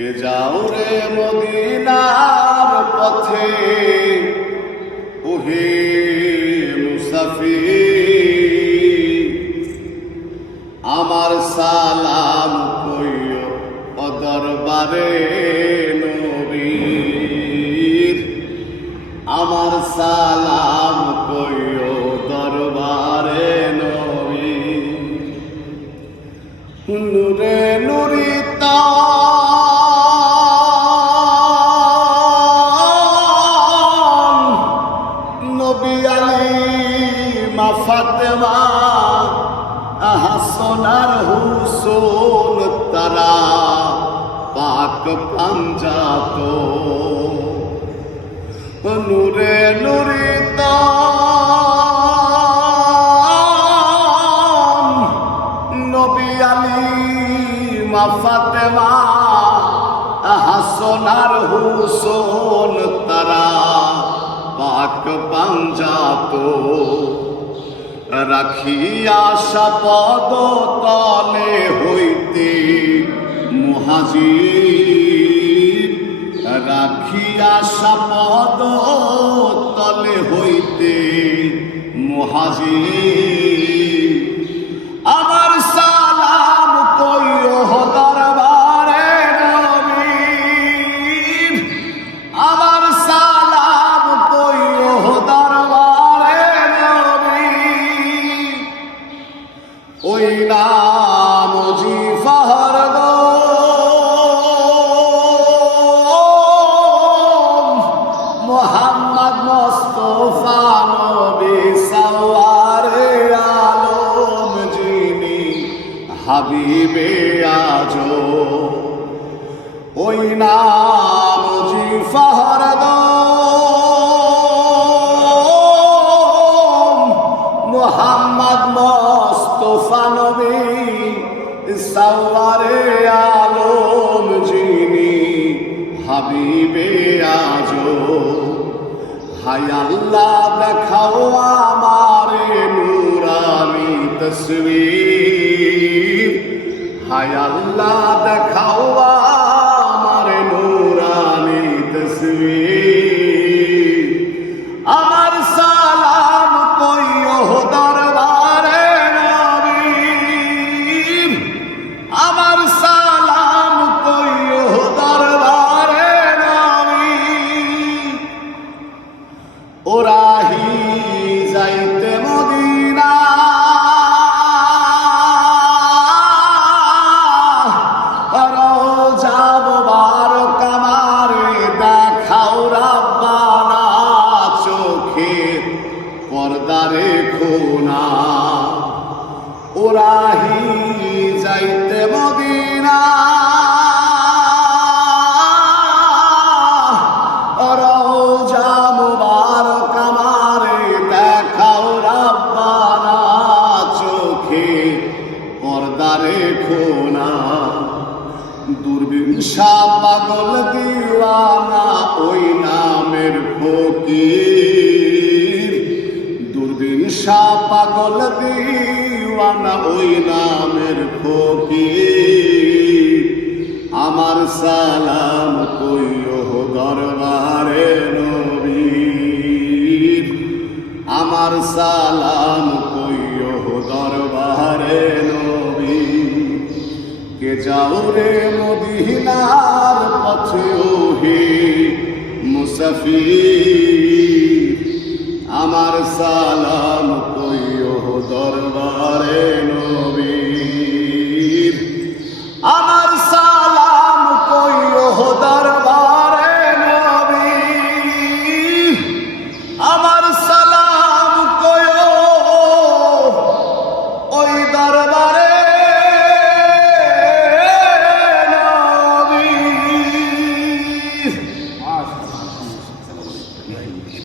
কে যাও রে মদিনার পথে ওহে মুসাফির, আমার সালাম কইও ও দরবারে নবীর, আমার সালাম কইও দরবারে নবীর। নূরে নুরিতা নবী আলী মা ফাতেমা হাসান আর হুসেন তারা পাক পাঞ্জাত। নূরে নুরিতা নবী আলী মা ফাতেমা হাসান আর হুসেন তারা পাক পাঞ্জাত। রাখিয়া শপথ তলে হইতে মুহাজির, রাখিয়া শপথ তলে হইতে মুহাজির, আমার সালাম কইও দরবারে নবীর, আমার সালাম কইও দরবারে নবীর। ওই নাম জিফার মোহাম্মদ মুস্তাফা নবী সওয়ারে আলম যিনি হাবিবে আজো। ওই নাম জিফার মোহাম্মদ মুস্তাফা নবী সওয়ারে আলম যিনি হাবিবে আজো। হায় আল্লাহ দেখাও আমারে নূরানি তসবীর, হায় আল্লাহ দেখাও আমারে নূরানি তসবীর, আমার সালাম কইও দরবারে নবীর, আমার সালাম কইও দরবারে নবীর। ওরাহি যাইতে মদিনা যাব বারক আমারে দেখাও রাব্বানা, চোখে পর্দা রেখো না। ওরাহি যাইতে মদিনা রওজা মুবারক আমারে দেখাও রাব্বানা, চোখে পর্দা রেখো না। দুর্বিশা পাগল দিওয়ানা ওই নামের ফকির, দুর্বিশা পাগল দিওয়ানা ওই নামের ফকির, আমার সালাম কইও দরবারে নবীর, আমার সালাম কইও দরবারে নবীর। কে যাও রে মদিনার পথে ওহে মুসাফির, আমার সালাম